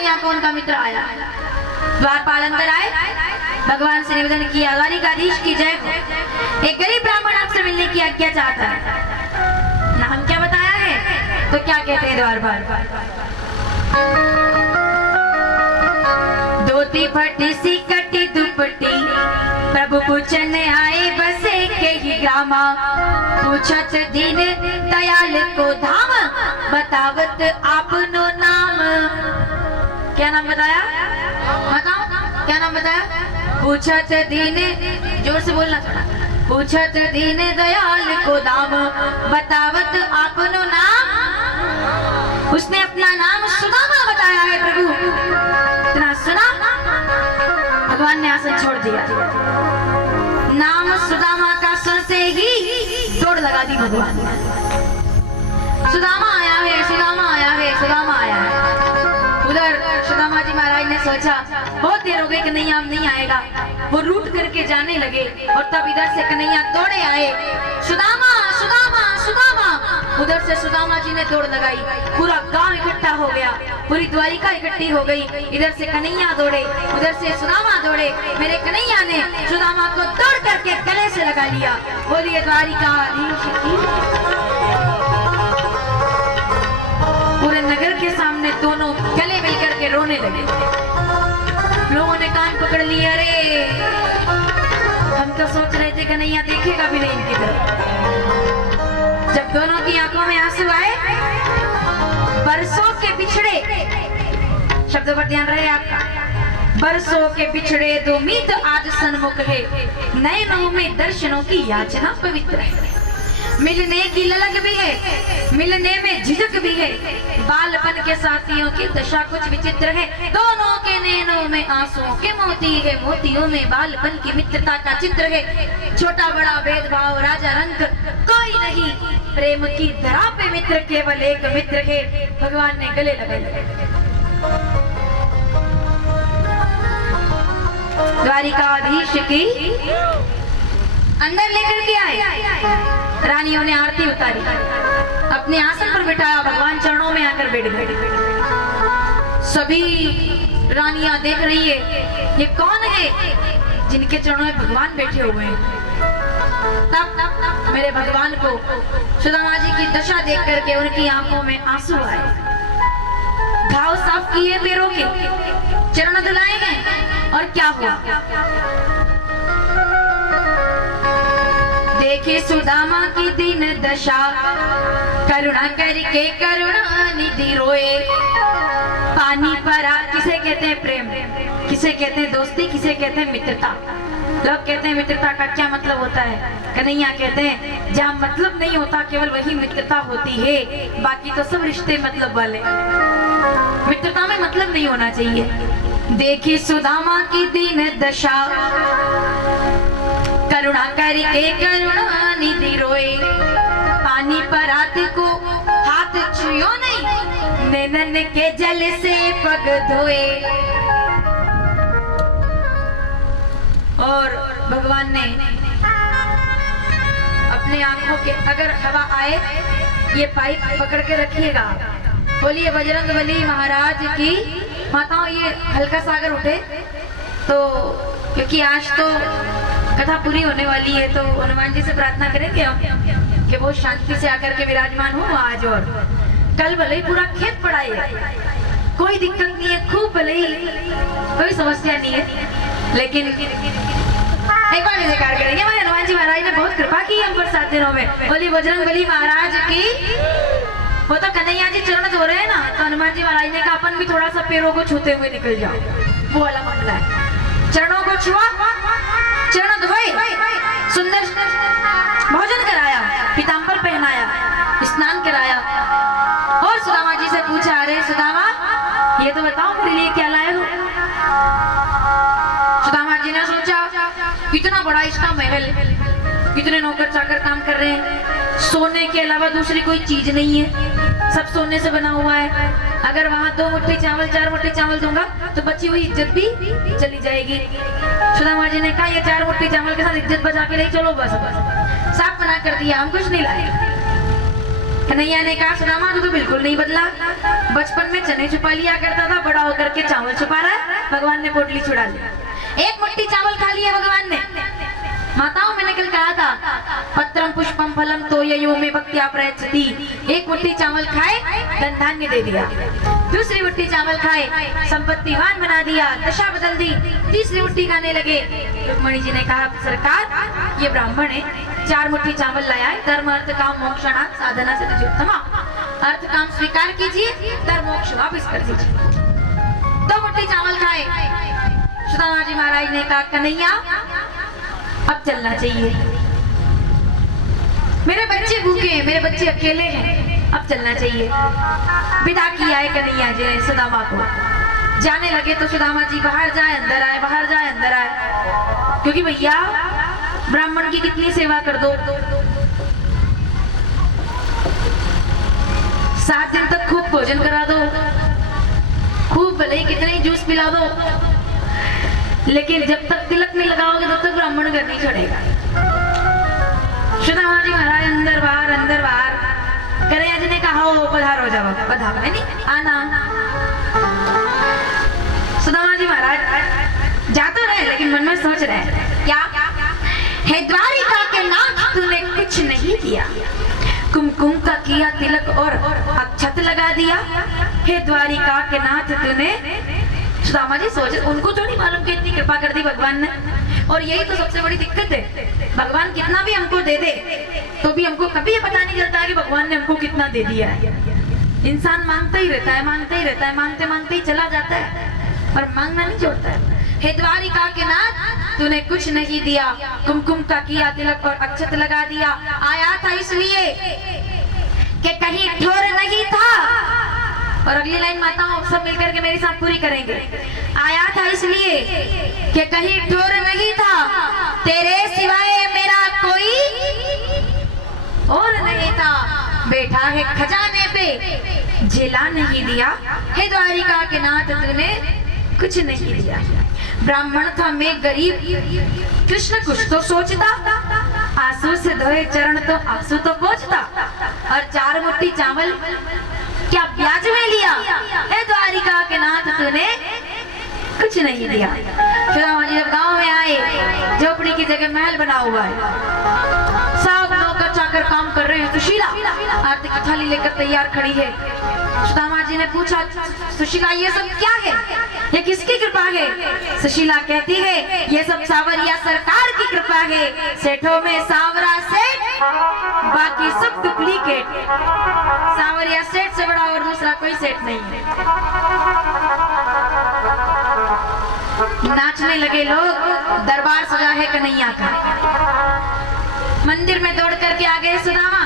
कन्हैया को उनका मित्र आया। द्वारपाल अंदर आए, भगवान से निवेदन किया, द्वारिकाधीश की जय हो। एक गरीब ब्राह्मण आपसे मिलने की आज्ञा चाहता है। नाम क्या बताया है? तो क्या कहते हैं द्वारपाल? धोती फटी सी कटी दुपट्टी, प्रभु पूछन आए बसे के ही ग्रामा। पूछत दीन दयाल को धाम, बतावत आपनो नाम। क्या नाम बताया? बताओ क्या नाम बताया? पूछत दीन, जोर से बोलना थोड़ा। पूछत दीन दयाल को दाम, बतावत आपनो नाम। उसने अपना नाम सुदामा बताया है प्रभु। इतना सुना, भगवान ने आसन छोड़ दिया। नाम सुदामा का सुनते ही दौड़ लगा दी भगवान ने। सुदामा आया है, सुदामा आया है, सुदामा आया है। उधर सुदामा जी महाराज ने सोचा बहुत देर हो गई, कन्हैया अब नहीं आएगा। वो रूट करके जाने लगे और तब इधर से कन्हैया दौड़े आए, सुदामा सुदामा सुदामा। उधर से सुदामा जी ने दौड़ लगाई, पूरा गांव इकट्ठा हो गया, पूरी द्वारिका इकट्ठी हो गई। इधर से कन्हैया दौड़े, उधर से सुदामा दौड़े। मेरे कन्हैया ने सुदामा को दौड़ करके गले से लगा लिया। बोलिए द्वारिकाधीश की। पूरे नगर के सामने दोनों गले मिलकर के रोने लगे। लोगों ने कान पकड़ लिए, अरे हम तो सोच रहे थे कन्हैया देखेगा भी नहीं इनकी तरफ। जब दोनों की आंखों में आंसू आए, बरसों के बिछड़े, शब्द पर ध्यान रहे आपका, बरसों के बिछड़े दो मीत आज सन्मुख है, नयनों में दर्शनों की याचना पवित्र है। मिलने की ललक भी है, मिलने में झिझक भी है, बालपन के साथियों की दशा कुछ विचित्र है। दोनों के नैनों में आंसुओं के मोती है, मोतियों में बालपन की मित्रता का चित्र है। छोटा बड़ा भेदभाव राजा रंग कोई नहीं, प्रेम की धरा पे मित्र केवल एक मित्र है। भगवान ने गले लगाए। द्वारिकाधीश की अंदर लेकर के आए। रानियों ने आरती उतारी, अपने आसन पर बिठाया, भगवान चरणों में आकर बैठ गए। सभी रानियां देख रही है ये कौन है जिनके चरणों में भगवान बैठे हुए हैं। तब मेरे भगवान को सुदामा जी की दशा देख करके उनकी आंखों में आंसू आए। घाव साफ किए पैरों के, चरण धुलाए गए और क्या हुआ? देखे सुदामा की दीन दशा, करुणा करके करुणा निधि रोए। पानी परा, किसे कहते हैं प्रेम, किसे कहते हैं दोस्ती, किसे कहते हैं मित्रता। लोग कहते हैं मित्रता का क्या मतलब होता है? कन्हैया कहते हैं जहाँ मतलब नहीं होता केवल वही मित्रता होती है, बाकी तो सब रिश्ते मतलब वाले। मित्रता में मतलब नहीं होना चाहिए। देखी सुदामा की दीन दशा, करुणा करके करुणा निधि रोए। पानी पर हाथ को हाथ छुयो नहीं, नैनन के जल से पग धोए। और भगवान ने अपने आंखों के, अगर हवा आए ये पाइप पकड़ के रखिएगा। बोलिए बजरंगबली महाराज की। माताओं ये हल्का सा अगर उठे तो, क्योंकि आज तो कथा पूरी होने वाली है, तो हनुमान जी से प्रार्थना करेंगे हम कि वो शांति से आकर के विराजमान हो आज। और कल भले ही पूरा खेत पड़ा है, कोई दिक्कत नहीं है, खूब भले ही कोई समस्या नहीं है, लेकिन एक बार जयकार करेंगे। हमारे हनुमान जी महाराज ने बहुत कृपा की हम पर 7 दिनों में। बोलिए बजरंगबली महाराज की। वो तो कन्हैया जी चरण धो रहे हैं ना, तो हनुमान जी महाराज ने कहा अपन भी थोड़ा सा पैरों को छूते हुए निकल जाओ। वो वाला मामला है। चरणों को छुआ, चरण धोए, सुंदर भोजन कराया, पीताम्बर पहनाया, स्नान कराया और सुदामा जी से पूछा, अरे सुदामा ये तो बताओ मेरे लिए क्या लाए हो? सुदामा जी ने सोचा इतना बड़ा इसका महल, इतने नौकर चाकर काम कर रहे हैं, सोने के अलावा दूसरी कोई चीज नहीं है, सब सोने से बना हुआ है। अगर वहाँ 2 मुट्ठी चावल 4 मुट्ठी चावल दूंगा तो बची हुई इज्जत भी चली जाएगी। सुदामा जी ने कहा ये 4 मुट्ठी चावल के साथ इज्जत बचा के ले चलो, बस बस साफ मना कर दिया, हम कुछ नहीं लाए। कन्हैया ने कहा सुदामा तू तो बिल्कुल नहीं बदला, बचपन में चने छुपा लिया करता था, बड़ा होकर के चावल छुपा रहा है। भगवान ने पोटली छुड़ा ली, एक मुट्ठी चावल खा लिया भगवान ने। माताओं मैंने कल कहा था पत्रम पुष्पम फलम तो यो में भक्त्या प्रयच्छति, एक मुट्ठी चावल खाए धन धान्य दे दिया, दूसरी मुट्ठी चावल खाए संपत्तिवान बना दिया, दशा बदल दी। तीसरी मुट्ठी खाने लगे, रुक्मणी जी ने कहा सरकार ये ब्राह्मण है, 4 मुट्ठी चावल लाया है, धर्म अर्थ काम मोक्ष अनाथ साधना से उत्तम, अर्थ काम स्वीकार कीजिए, धर्म मोक्ष वापस कर दीजिए। 2 मुट्ठी चावल खाए, सुदामा जी महाराज ने कहा कन्हैया अब चलना चाहिए, मेरे बच्चे भूखे हैं, मेरे बच्चे अकेले हैं, अब चलना चाहिए। विदा किया है कन्हैया जी ने सुदामा को। जाने लगे तो सुदामा जी बाहर जाए अंदर आए, बाहर जाए अंदर आए, क्योंकि भैया ब्राह्मण की कितनी सेवा कर दो, 7 दिन तक खूब भोजन करा दो, खूब भले ही कितने ही जूस पिला दो, लेकिन जब तक तिलक नहीं लगाओगे तब तक ब्राह्मण घर नहीं छोड़ेगा। सुदामा जी महाराज अंदर बाहर, कन्हैया जी ने कहा हो पधारो, जाओ पधारो, है नहीं आना। सुदामा जी महाराज जा तो रहे लेकिन मन में सोच रहे क्या है, द्वारिका के नाथ तूने कुछ नहीं दिया, कुमकुम का किया तिलक और अक्षत लगा दिया, हे द्वारिका के नाथ तूने। सुदामा जी सोच, उनको तो नहीं मालूम कि इतनी कृपा कर दी भगवान ने, और यही तो सबसे बड़ी दिक्कत है, भगवान कितना भी हमको दे दे तो भी हमको कभी ये पता नहीं चलता कि भगवान ने हमको कितना दे दिया है। इंसान मांगता ही रहता है, मांगता ही रहता है, मांगते मांगते ही चला जाता है, पर मांगना नहीं छोड़ता है। हे द्वारिका के नाथ तूने कुछ नहीं दिया, कुमकुम का किया तिलक और अक्षत लगा दिया, आया था इसलिए कि कहीं ठोर नहीं था। और अगली लाइन माताओं सब मिलकर के मेरे साथ पूरी करेंगे। आया था इसलिए कि कहीं ठोर नहीं था, तेरे सिवाय मेरा कोई और नहीं था, बैठा है खजाने पे झेला नहीं दिया, हे द्वारिका के नाथ तूने कुछ नहीं दिया। ब्राह्मण था मैं गरीब, कृष्ण कुछ तो सोचता, आंसू से धोए चरण तो आंसू तो पोंछता, और 4 मुट्ठी चावल क्या ब्याज में लिया, हे द्वारिका के नाथ तूने कुछ नहीं दिया। सुदामा जी जब गांव में आए, झोपड़ी की जगह महल बना हुआ है, सब नौकर चाकर काम कर रहे हैं, सुशीला आरती की थाली लेकर तैयार खड़ी है। सुदामा जी ने पूछा सुशीला ये सब क्या है, ये किसकी कृपा है? सुशीला कहती है ये सब सावरिया सरकार की कृपा है, सेठों में सावरा सेठ, बाकी सब डुप्लीकेट, सावरिया सेठ से बड़ा और दूसरा कोई सेठ नहीं है। नाचने लगे लोग, दरबार सजा है कन्हैया का। मंदिर में दौड़ करके आ गए सुदामा,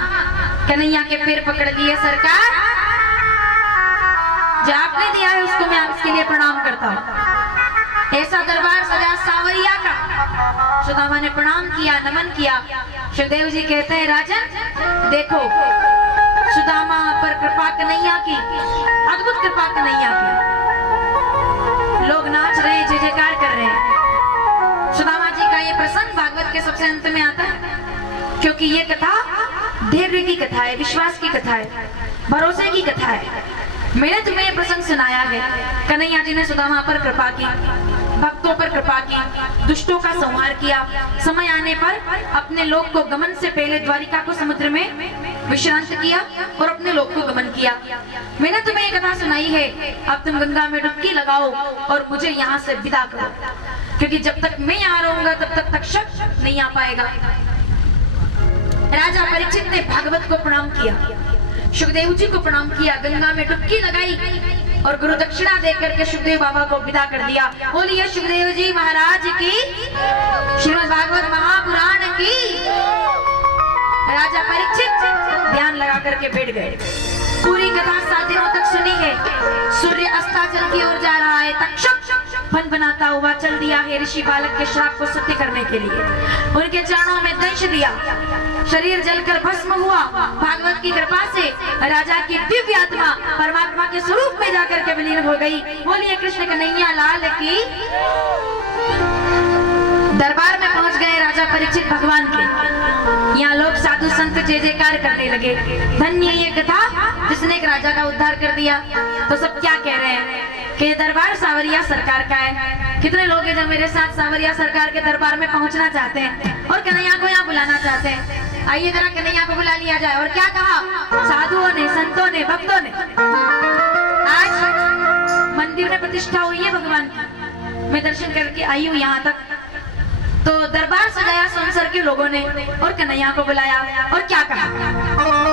कन्हैया के पैर पकड़ लिए, सरकार जो आपने दिया है उसको मैं इसके लिए प्रणाम करता हूँ। ऐसा दरबार सजा सावरिया का। सुदामा ने प्रणाम किया, नमन किया। सुखदेव जी कहते हैं राजन देखो सुदामा पर कृपा कन्हैया की, अद्भुत कृपा कन्हैया की, लोग नाच रहे हैं, जय जयकार कर रहे हैं। सुदामा जी का ये प्रसंग भागवत के सबसे अंत में आता है, क्योंकि ये कथा धैर्य की कथा है, विश्वास की कथा है, भरोसे की कथा है। मैंने तुम्हें ये प्रसंग सुनाया है, कन्हैया जी ने सुदामा पर कृपा की, भक्तों पर कृपा की, दुष्टों का संहार किया, समय आने पर अपने लोक को गमन से पहले द्वारिका को समुद्र में विश्रांत किया और अपने लोक को गमन किया। मैंने तुम्हें ये कथा सुनाई है, अब तुम गंगा में डुबकी लगाओ और मुझे यहाँ से विदा करो, क्योंकि जब तक मैं यहाँ रहूंगा तब तक तक्षक नहीं आ पाएगा। राजा परीक्षित ने भागवत को प्रणाम किया, सुखदेव जी को प्रणाम किया, गंगा में डुबकी लगाई और गुरु दक्षिणा देकर के सुखदेव बाबा को विदा कर दिया। बोलिए सुखदेव जी महाराज की, श्रीमद् भागवत महापुराण की। राजा परीक्षित ध्यान लगा करके बैठ गए। पूरी कथा 7 दिनों तक सुनी है। सूर्य अस्ताचल की ओर जा रहा है, तक्षक फन बनाता हुआ चल दिया है ऋषि बालक के श्राप को सत्य करने के लिए। उनके चरणों में दंश दिया, शरीर जलकर भस्म हुआ। भागवत की कृपा से राजा की दिव्य आत्मा परमात्मा के स्वरूप में जाकर के विलीन हो गई। बोलिए कृष्ण कन्हैया लाल की। दरबार में पहुंच गए राजा परीक्षित भगवान के। यहाँ लोग साधु संत जय जयकार करने लगे, धन्य ये कथा जिसने एक राजा का उद्धार कर दिया। तो सब क्या कह रहे हैं कि दरबार सावरिया सरकार का है। कितने लोग हैं जो मेरे साथ सावरिया सरकार के दरबार में पहुंचना चाहते हैं और कन्हैया को यहाँ बुलाना चाहते हैं? आइए जरा कन्हैया को बुला लिया जाए। और क्या कहा साधुओं ने, संतों ने, भक्तों ने? आज मंदिर में प्रतिष्ठा हुई है भगवान की, मैं दर्शन करके आई हूँ यहाँ तक। तो दरबार सजाया संसार के लोगों ने और कन्हैया को बुलाया और क्या कहा?